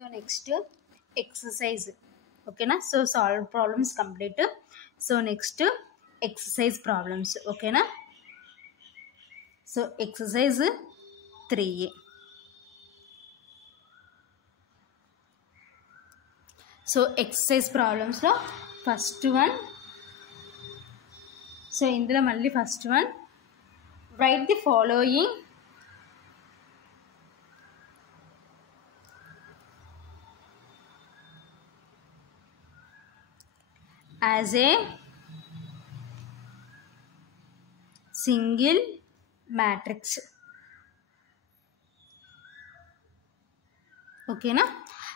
So next exercise. Okay na, so solve problems complete. So next exercise problems. Okay na, so exercise 3. So exercise problems lo first one. So indra malli first one, write the following as a single matrix. Okay na,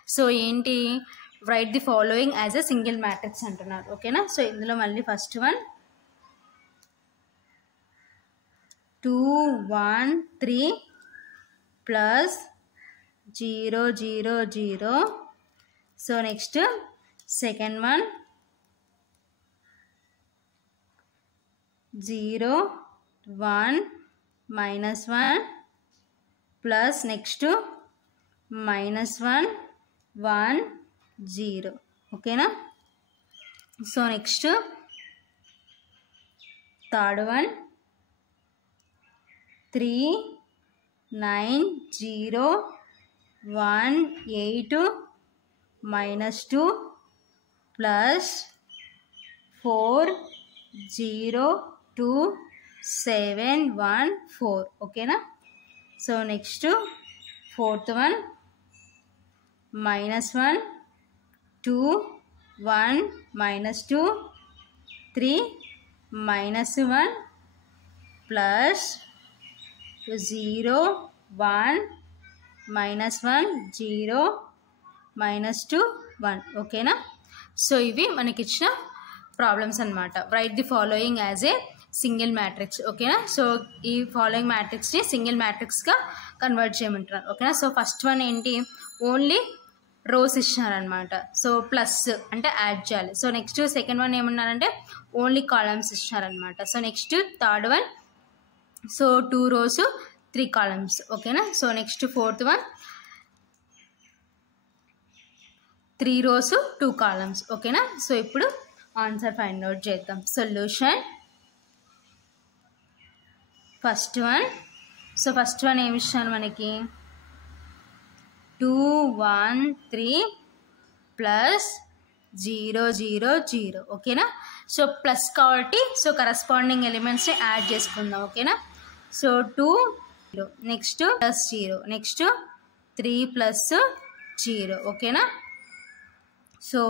so enti write the following as a single matrix antunnaru. Okay na, so indulo malli first one 2 1 3 plus 0 0 0. So next second one 0 1 minus 1 plus next minus 1 1 0. Okay na, so next third one 3 9 0 1 8 minus 2 plus 4 0 2 7 1 4. Okay na, so next fourth one minus 1 2 1 minus 2 3 minus 1 plus 0 1 minus 1 0 minus 2 1. Okay na, so ivi manaki ichina problems anamata. Write the following as a single matrix. Okay na, so ee following matrix ni single matrix ga convert cheyamantaru. Okay na, so first one enti only rows ఇచ్చినారు అనమాట. So plus అంటే add చేయాలి. So next second one ఏమన్నారంటే only columns ఇచ్చినారు అనమాట. So next third one so 2 rows 3 columns. ఓకేనా, so next fourth one 3 rows 2 columns. ఓకేనా, so ఇప్పుడు ఆన్సర్ ఫైండ్ అవుట్ చేద్దాం. Solution first one, so first one ఏమి ఇచ్చాను మనకి 2 1 3 ప్లస్ 0 0 0. ఓకేనా, సో ప్లస్ కాబట్టి సో కరస్పాండింగ్ ఎలిమెంట్స్ని యాడ్ చేసుకుందాం. ఓకేనా, so 2 0 next plus 0 next 3 plus 0. ఓకేనా, సో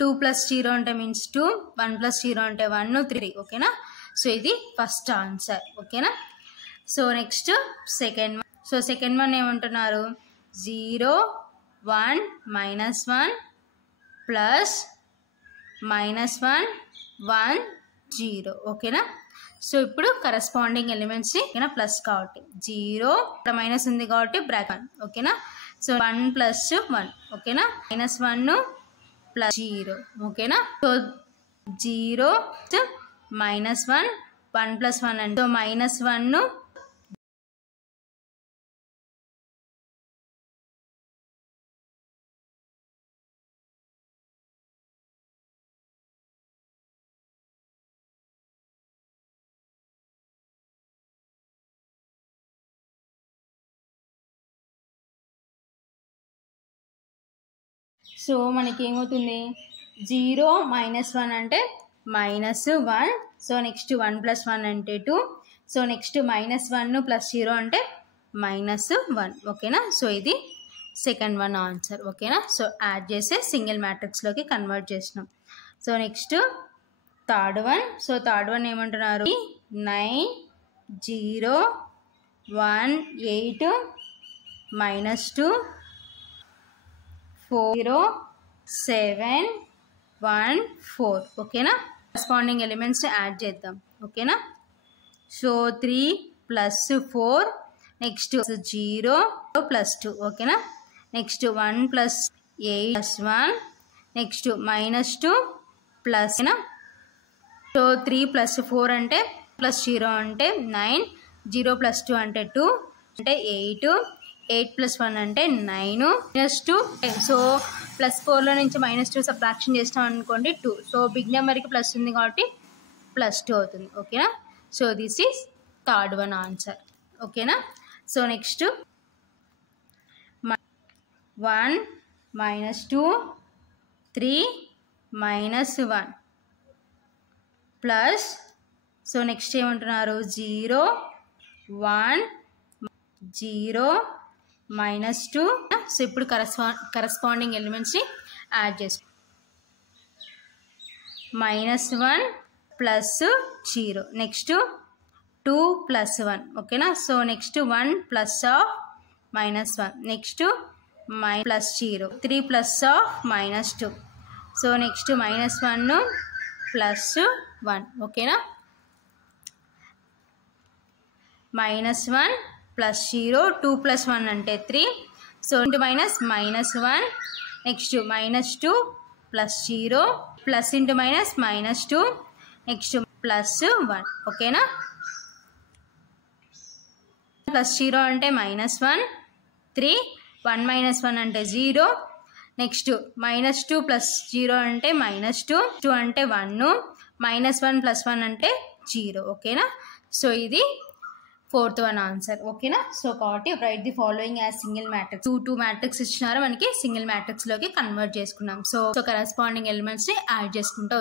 2 ప్లస్ 0 అంటే మీన్స్ 2 1 ప్లస్ 0 అంటే 1 3. ఓకేనా, సో ఇది ఫస్ట్ ఆన్సర్. ఓకేనా, so next second one, so second one ఏమంటున్నారు 0 1 minus 1 plus minus 1 1 0. ఓకేనా, సో ఇప్పుడు కరస్పాండింగ్ ఎలిమెంట్స్ని ఓకేనా ప్లస్ కాబట్టి 0 మైనస్ ఉంది కాబట్టి బ్రాకెట్ 1. ఓకేనా, సో 1 ప్లస్ 1. ఓకేనా, మైనస్ 1 ప్లస్ 0. ఓకేనా, సో 0 మైనస్ 1 1 ప్లస్ 1 అంటే సో మైనస్ 1 సో మనకి ఏమవుతుంది 0 మైనస్ 1 అంటే మైనస్ 1. సో నెక్స్ట్ 1 ప్లస్ 1 అంటే 2. సో నెక్స్ట్ మైనస్ 1 ప్లస్ 0 అంటే మైనస్ 1. ఓకేనా, సో ఇది సెకండ్ వన్ ఆన్సర్. ఓకేనా, సో యాడ్ చేసి సింగిల్ మ్యాట్రిక్స్లోకి కన్వర్ట్ చేసినాం. So next third one, so third one ఏమంటున్నారు 9 0 1 8 మైనస్ 2 4 7 1 4. ఓకేనా, కరస్పాండింగ్ ఎలిమెంట్స్ని యాడ్ చేద్దాం. ఓకేనా, సో 3 ప్లస్ 4 నెక్స్ట్ 0 ప్లస్ 2. ఓకేనా, next 1 plus 8 plus 1 next minus 2 plus. So 3 plus 4 అంటే ప్లస్ 0 అంటే 9 0 ప్లస్ 2 అంటే 2 అంటే 8 8 + 1 అంటే 9 -2. సో +4లో నుంచి -2 సబ్ట్రాక్షన్ చేస్తాం అనుకోండి 2. సో బిగ్ నెంబర్కి ప్లస్ ఉంది కాబట్టి +2 అవుతుంది. ఓకేనా. So this is third one answer. ఓకేనా. So next 1 -2 3 -1 plus so next ఏమంటున్నారు 0 1 0 -2. సో ఇప్పుడు కరస్పాండింగ్ ఎలిమెంట్స్ని యాడ్ చేసుకో. -1 ప్లస్ 0 నెక్స్ట్ 2 + 1. ఓకేనా. So next 1 plus of -1 next plus 0 3 plus of -2. So next -1 plus 1. ఓకేనా. -1 ప్లస్ 0 2 + 1 అంటే 3. So into -1 next -2 plus 0 plus into -2 next plus 1. ఓకేనా. Plus 0 అంటే -1 3 1 -1 అంటే 0 next -2 plus 0 అంటే -2 2 అంటే 1 -1 ప్లస్ 1 అంటే 0. ఓకేనా. సో ఇది ఫోర్త్ వన్ ఆన్సర్. ఓకేనా. సో కాబట్టి right the following as single matrix. 2 matrix ఇచ్చినారు మనకి, సింగిల్ మ్యాట్రిక్స్ లోకి కన్వర్ట్ చేసుకున్నాం. సో కరస్పాండింగ్ ఎలిమెంట్స్ ని యాడ్ చేసుకుంటూ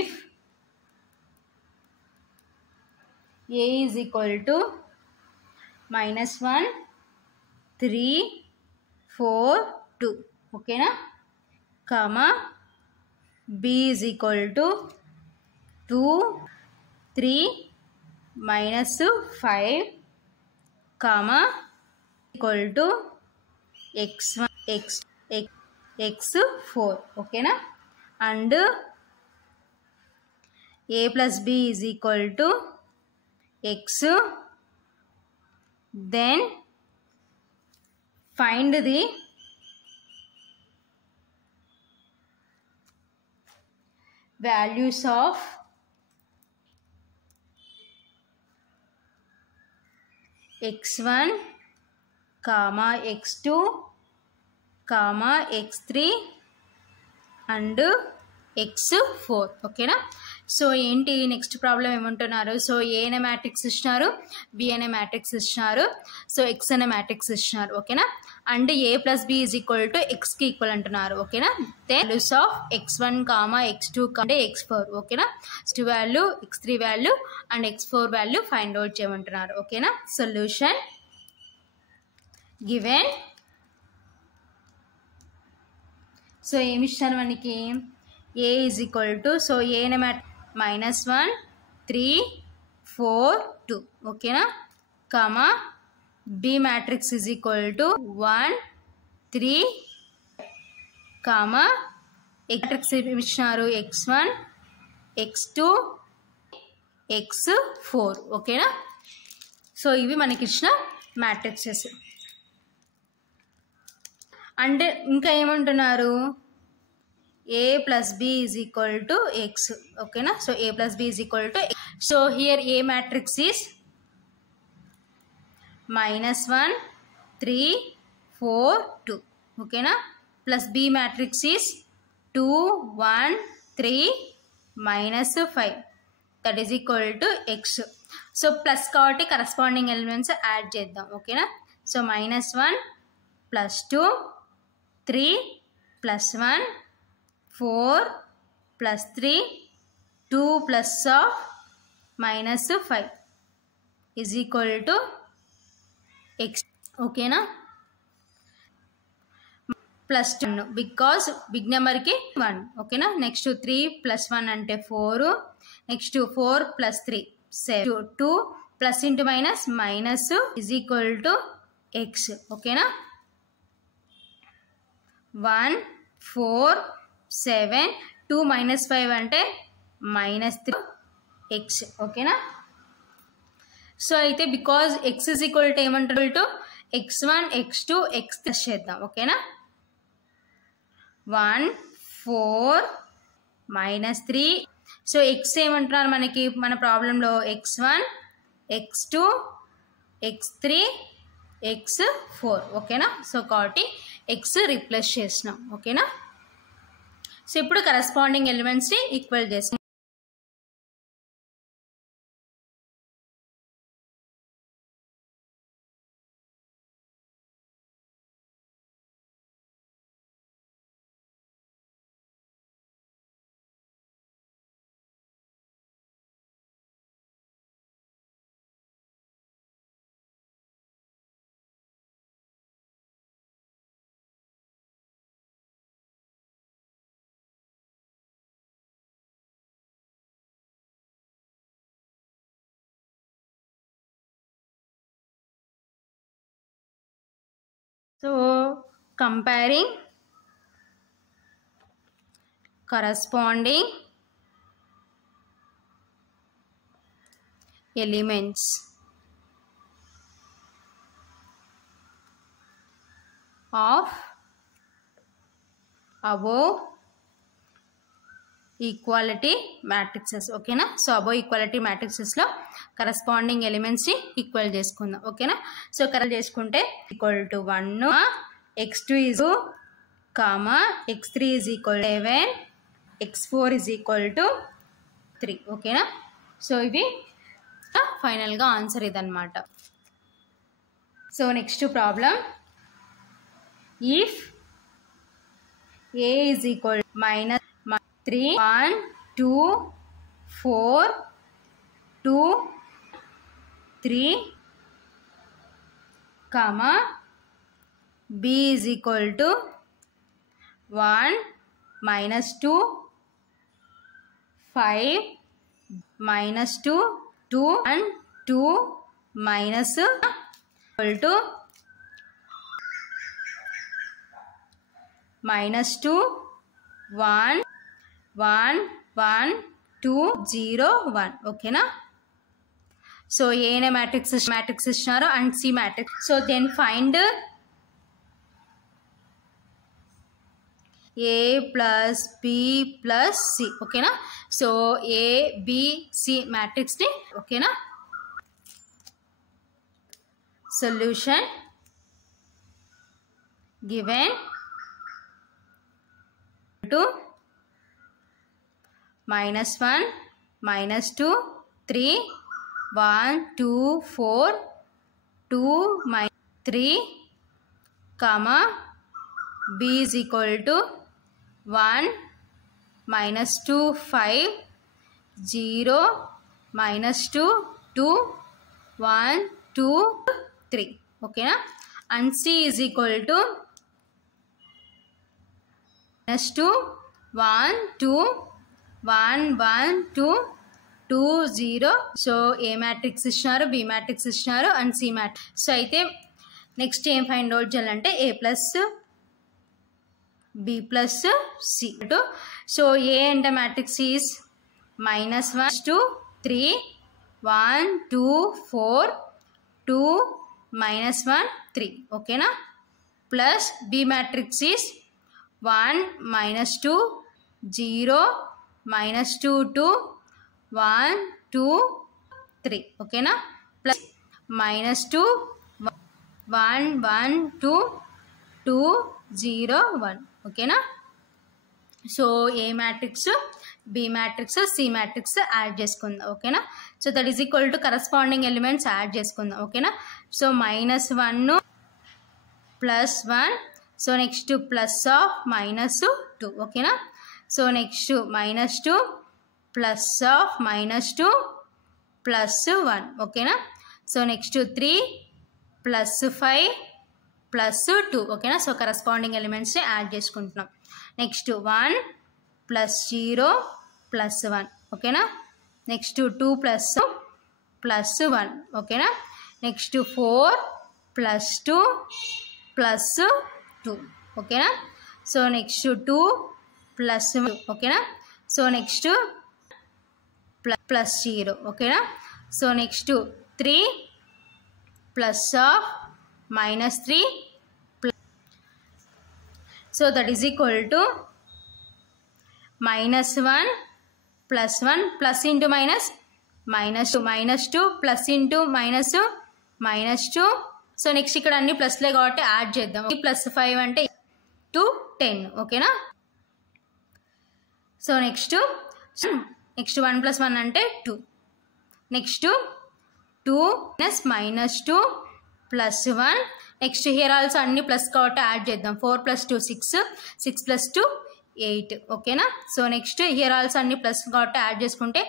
if A is equal to -1 3 4 2. ఓకేనా. Comma B is equal to 2 3 -5 comma equal to x1 x4. ఓకేనా. And A plus B is equal to x. Then find the values of x1 comma x2 comma x3 and x4. ఓకేనా. So ఏంటి next problem ఏమంటున్నారు. So A అనే matrix ఇచ్చినారు, B అనే matrix ఇచ్చినారు, so X అనే matrix ఇచ్చినారు. ఓకేనా. అండ్ A + B = xకి ఈక్వల్ అంటున్నారు. ఓకేనా. వాల్యూస్ ఆఫ్ x1 x2 అంటే x4. ఓకేనా. x2 value x3 value and x4 value find out చేయమంటున్నారు. ఓకేనా. Solution given. సో ఏమి ఇచ్చారు మనకి A is equal to so A అనే -1 3 4 2. ఓకేనా. Comma B matrix is equal to 1 3 comma matrix ఇచ్చినారు x1 x2 x4. ఓకేనా. సో ఇవి మనకి ఇచ్చిన మ్యాట్రిక్సెస్. అంటే ఇంకా ఏమంటున్నారు A plus B is equal to x. ఓకేనా. So A plus B is equal to x. So here A matrix is -1 3 4 2. ఓకేనా. Plus B matrix is 2 1 3 -5. That is equal to x. So plus కాబట్టి corresponding elements add చేద్దాం. ఓకేనా. So -1 plus 2 3 plus 1 4 plus 3 2 plus of -5 is equal to x. ఓకేనా. Plus 2 because big నెంబర్కి 1 ఓకేనా. Next 3 plus 1 అంటే 4. Next 4 plus 3 7. 2 plus into minus minus is equal to X ఓకేనా. 1 4 7 2 minus 5 అంటే minus 3 X ఓకేనా. So అయితే because X is equal to ఏమంటారు to x1 x2 x3 చేద్దాం ఓకేనా. 1 4 మైనస్ 3. సో ఎక్స్ ఏమంటున్నారు మనకి మన ప్రాబ్లంలో x1 x2 x3 x4 ఓకేనా. సో కాబట్టి ఎక్స్ రీప్లేస్ చేసినాం ఓకేనా. సో ఇప్పుడు కరస్పాండింగ్ ఎలిమెంట్స్ని ఈక్వల్ చేసినాం. So comparing corresponding elements of above equality matrices ఓకేనా. సో అబోవ్ ఈక్వాలిటీ మ్యాట్రిక్సెస్లో కరస్పాండింగ్ ఎలిమెంట్స్ని ఈక్వల్ చేసుకుందాం ఓకేనా. సో కరెక్ట్ చేసుకుంటే equal to 1 x2 is comma x3 is equal 7 x4 is equal to 3 ఓకేనా. సో ఇది ఫైనల్గా ఆన్సర్ ఇదన్నమాట. So next problem if a is equal minus 3 1 2 4 2 3 comma b is equal to 1 minus 2 5 minus 2 2 and 2 minus equal to minus 2 1 1 1 2 0 1 ఓకేనా. So ఏనే matrix ఇచ్చినారు and C matrix. So then find A plus B plus C ఓకేనా. So A B C మ్యాట్రిక్స్ని ఓకేనా. Solution given to -1 -2 3 1 2 4 2 3 comma b is equal to 1 -2 5 0 -2 2 1 2 3 ఓకేనా. and c is equal to -2 1 2 1 1 2 2 0. So A matrix ఇచ్చినారు B matrix ఇచ్చినారు and C matrix. So అయితే next ఏం find out చేయాలంటే A plus B plus C. So A అంటే matrix is -1 2 3 1 2 4 2 -1 3 ఓకేనా. Plus B matrix is 1 -2 0 -2 2 1 2 3 ఓకేనా. Plus -2 1 1 2 2 0 1 ఓకేనా. So A matrix B matrix C matrix add చేసుకుందాం ఓకేనా. So that is equal to corresponding elements add చేసుకుందాం ఓకేనా. So -1 +1 so next plus of -2 ఓకేనా. So next -2 plus of -2 +1 ఓకేనా. So next 3 +5 plus 2 ఓకేనా. So corresponding ఎలిమెంట్స్ని add చేసుకుంటున్నాం. Next 1 plus 0 plus 1 ఓకేనా. Next 2 plus 1 ఓకేనా. నెక్స్ట్ 4 ప్లస్ 2 ప్లస్ 2 ఓకేనా. So next 2 plus 2 ఓకేనా. సో నెక్స్ట్ ప్లస్ 0 ఓకేనా. So next 3 plus of -3 so that is equal to -1 plus 1 plus into minus -2 plus into -2. So next ఇక్కడ అన్ని ప్లస్లే కాబట్టి add చేద్దాం. +5 అంటే 10 ఓకేనా. సో నెక్స్ట్ 1 + 1 అంటే 2. Next 2 -2 plus 1. Next here also అన్ని ప్లస్ కాబట్టి యాడ్ చేద్దాం. 4 + 2 6 6 + 2 8 ఓకేనా. సో నెక్స్ట్ హియర్ ఆల్సో అన్ని ప్లస్ కాబట్టి యాడ్ చేసుకుంటే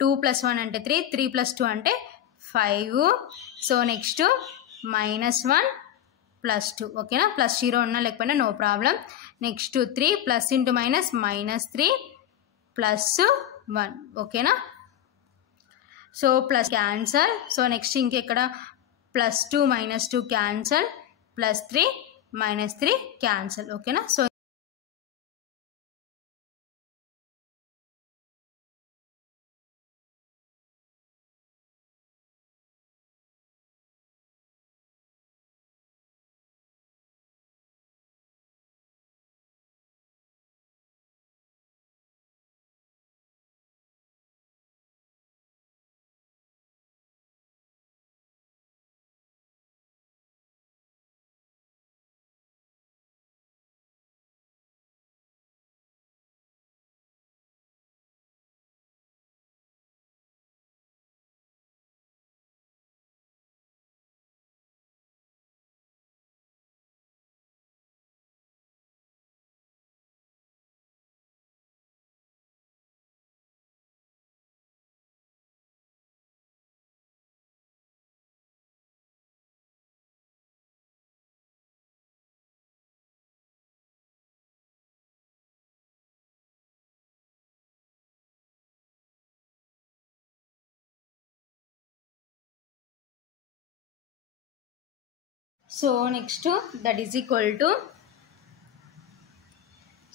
2 + 1 అంటే 3 3 + 2 అంటే 5. సో నెక్స్ట్ -1 ప్లస్ 2 ఓకేనా. ప్లస్ 0 ఉన్నా లేకపోయినా no problem. Next 3 plus into minus -3 plus 1 ఓకేనా. So plus cancel. So next ఇంకెక్కడ +2 -2 క్యాన్సల్, +3 -3 క్యాన్సల్ ఓకేనా. So next that is equal to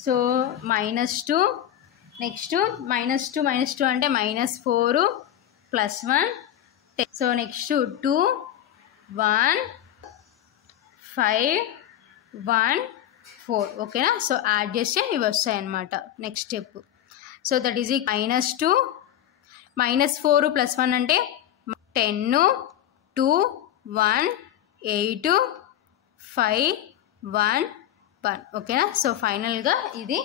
so -2 next -2 అంటే -4 ప్లస్ 1. సో నెక్స్ట్ 2 1 5 1 4 ఓకేనా. సో యాడ్ చేస్తే ఇవి వస్తాయి అన్నమాట next step. So that is -2 -4 + 1 అంటే 10 2 1 8 5 1 1 ఓకేనా. సో ఫైనల్గా ఇది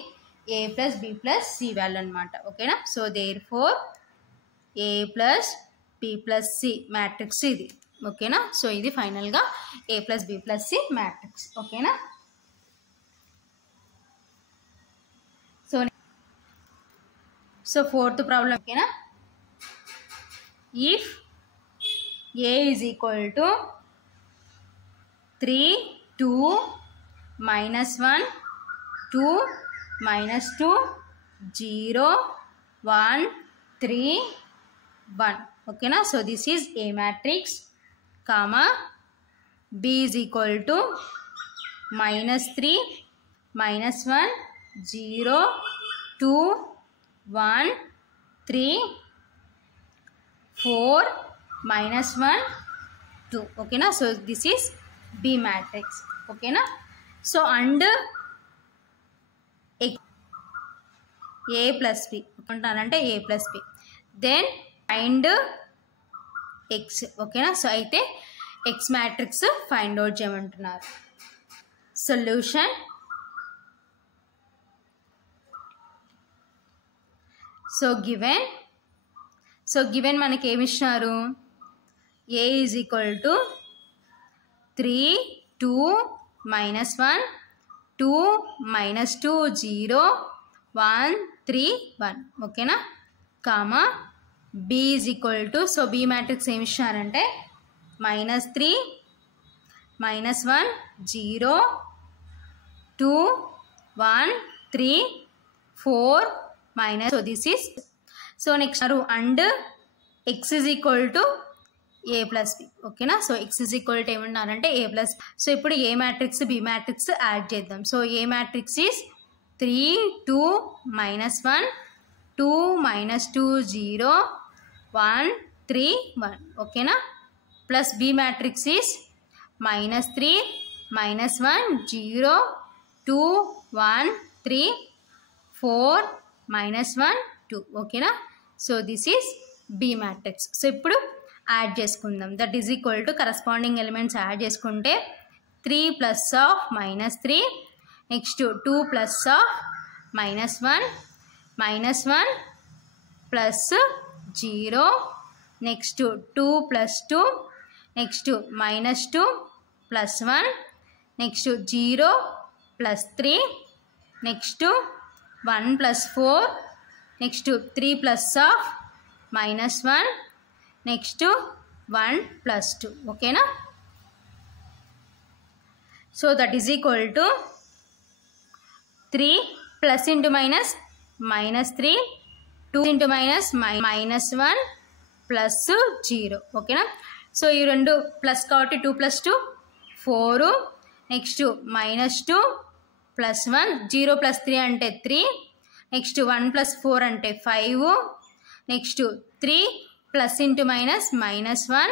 A + B + C వాల్యూ అనమాట ఓకేనా. So therefore A + B + C matrix ఇది ఓకేనా. సో ఇది ఫైనల్గా A + B + C మ్యాట్రిక్స్ ఓకేనా. సో ఫోర్త్ ప్రాబ్లం ఓకేనా. If A is equal to 3 2 -1 2 -2 0 1 3 1 ఓకేనా. So this is A matrix comma B is equal to -3 -1 0 2 1 3 4 -1 2 ఓకేనా. So this is B matrix ఓకేనా. So and A + B అంటారంటే A + B then find X ఓకేనా. So అయితే X matrix find out చేయమంటున్నారు. Solution given మనకి ఏమి ఇచ్చినారు. A is equal to 3 2 -1 2 -2 0 1 3 1 ఓకేనా. Comma B is equal to so B matrix ఏమి ఇచ్చినారంటే -3 -1 0 2 1 3 4 minus. So this is, so next and x is equal to a plus b. ఓకేనా. So x is equal to ఏమన్నారంటే a plus. So ఇప్పుడు a matrix b matrix add చేద్దాం. So a matrix is 3 2 -1 2 -2 0 1 3 1. ఓకేనా. Plus b matrix is -3 -1 0 2 1 3 4 -1 2. ఓకేనా. So this is b matrix. So ఇప్పుడు add చేసుకుందాం. That is equal to corresponding elements add చేసుకుంటే 3 plus of -3 next 2 plus of -1 -1 plus 0 next 2 plus 2 next -2 plus 1 next 0 plus 3 next 1 plus 4 next 3 plus of -1 next 1 plus 2. ఓకేనా. So that is equal to 3 plus into minus -3 2 into minus -1 plus 0. ఓకేనా. So ఈ రెండు plus కాబట్టి 2 plus 2 4 next -2 plus 1 0 plus 3 అంటే 3 next 1 plus 4 అంటే 5 next 3 plus into minus -1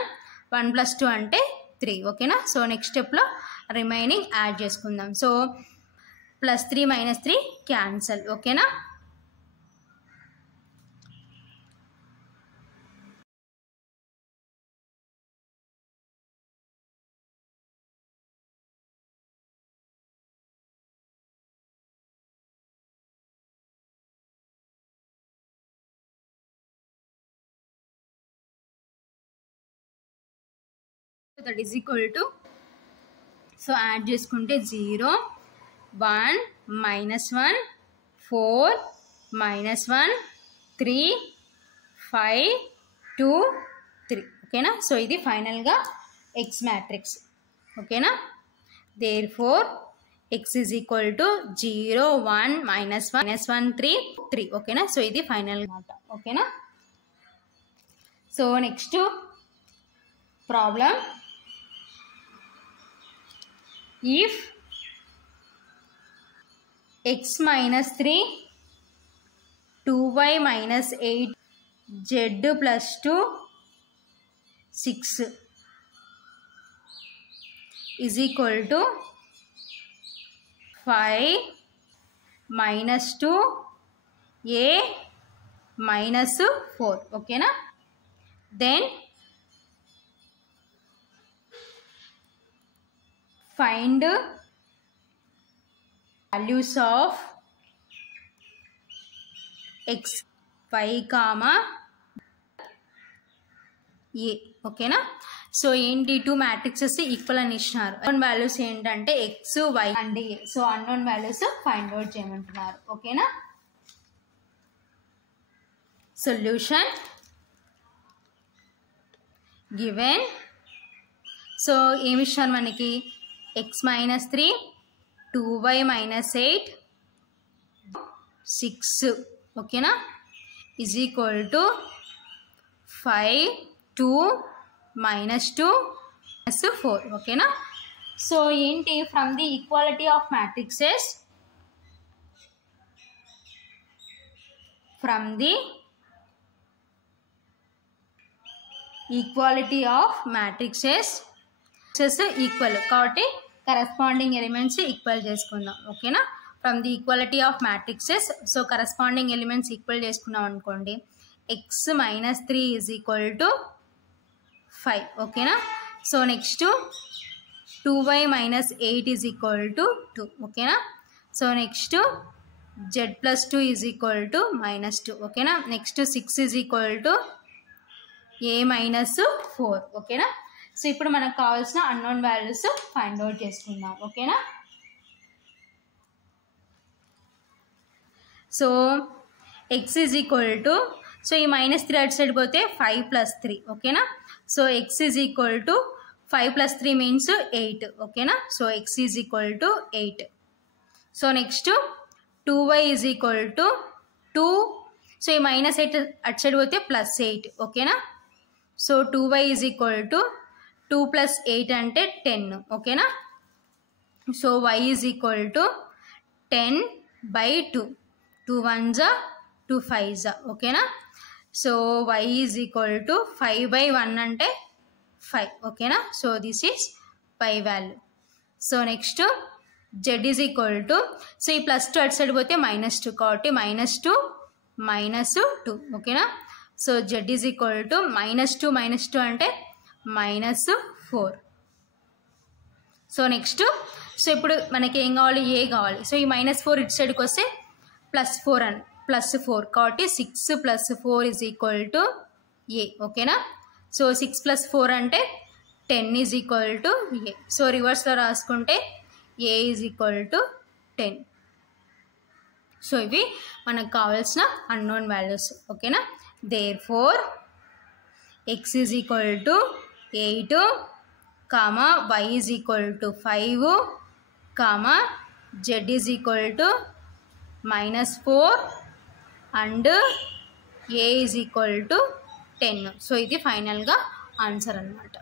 1 plus 2 అంటే 3. ఓకేనా. So next స్టెప్లో రిమైనింగ్ యాడ్ చేసుకుందాం. So +3 -3 cancel. ఓకేనా. that is equal to, so add చేసుకుంటే 0 1 -1 4 -1 3 5 2 3. ఓకేనా. సో ఇది ఫైనల్గా x మ్యాట్రిక్స్. ఓకేనా. therefore x is equal to 0 1 -1 -1 3 3. ఓకేనా. సో ఇది ఫైనల్ మాట. ఓకేనా. So next problem, if x minus 3 2y minus 8 z plus 2 6 is equal to 5 minus 2 a minus 4. ఓకేనా. then find values of x y comma a. ఓకేనా. So ఏంటి, 2 matrixes equal అని ఇచ్చినారు. Unknown values ఏంటంటే x y and a. So unknown values find out చేయమంటున్నారు. ఓకేనా. Solution given. So ఏమి ఇచ్చారు మనకి, x minus 3 2y minus 8 6. ఓకేనా. Is equal to 5 2 -2 -4. ఓకేనా. సో ఏంటి, from the equality of matrixes, from the equality of matrixes equal కాబట్టి corresponding elements equal చేసుకుందాం. ఓకేనా. From the equality of matrixes, so corresponding elements equal చేసుకున్నాం అనుకోండి, x - 3 is equal to 5. ఓకేనా. So next 2y - 8 is equal to 2. ఓకేనా. So next z plus 2 is equal to -2. ఓకేనా. Next 6 is equal to a - 4. ఓకేనా. So ఇప్పుడు మనకు కావాల్సిన unknown values find out చేసుకుందాం. ఓకేనా. So x is equal to, so ఈ -3 అటు సైడ్ పోతే 5 + 3. ఓకేనా. So x is equal to 5 plus 3 means 8. ఓకేనా? So x is equal to 8. So next 2y is equal to 2. So ఈ -8 అటు సైడ్ పోతే +8. ఓకేనా? So 2y is equal to 2 plus 8 అంటే 10. ఓకేనా? So y is equal to 10/2. 2 1s 2 5s. ఓకేనా? So y is equal to 5/1 అంటే 5. ఓకేనా? So this is y value. So next z is equal to, so ఈ +2 అటు side పోతే -2 కాబట్టి -2 -2. ఓకేనా? So z is equal to -2 -2 అంటే -4. సో నెక్స్ట్ సో ఇప్పుడు మనకి ఏం కావాలి? ఏ కావాలి. సో ఈ -4 ఇటు సైడ్కి వస్తే +4 అని +4 కాబట్టి 6 + 4 is equal to a. ఓకేనా? సో 6 + 4 అంటే 10 is equal to a. So రివర్స్లో రాసుకుంటే a is equal to 10. So ఇవి మనకు కావాల్సిన అన్నోన్ వాల్యూస్. ఓకేనా? Therefore x is equal to 8, y is equal to 5, z is equal to -4 and a is equal to 10. So ఇది ఫైనల్గా answer అన్నమాట.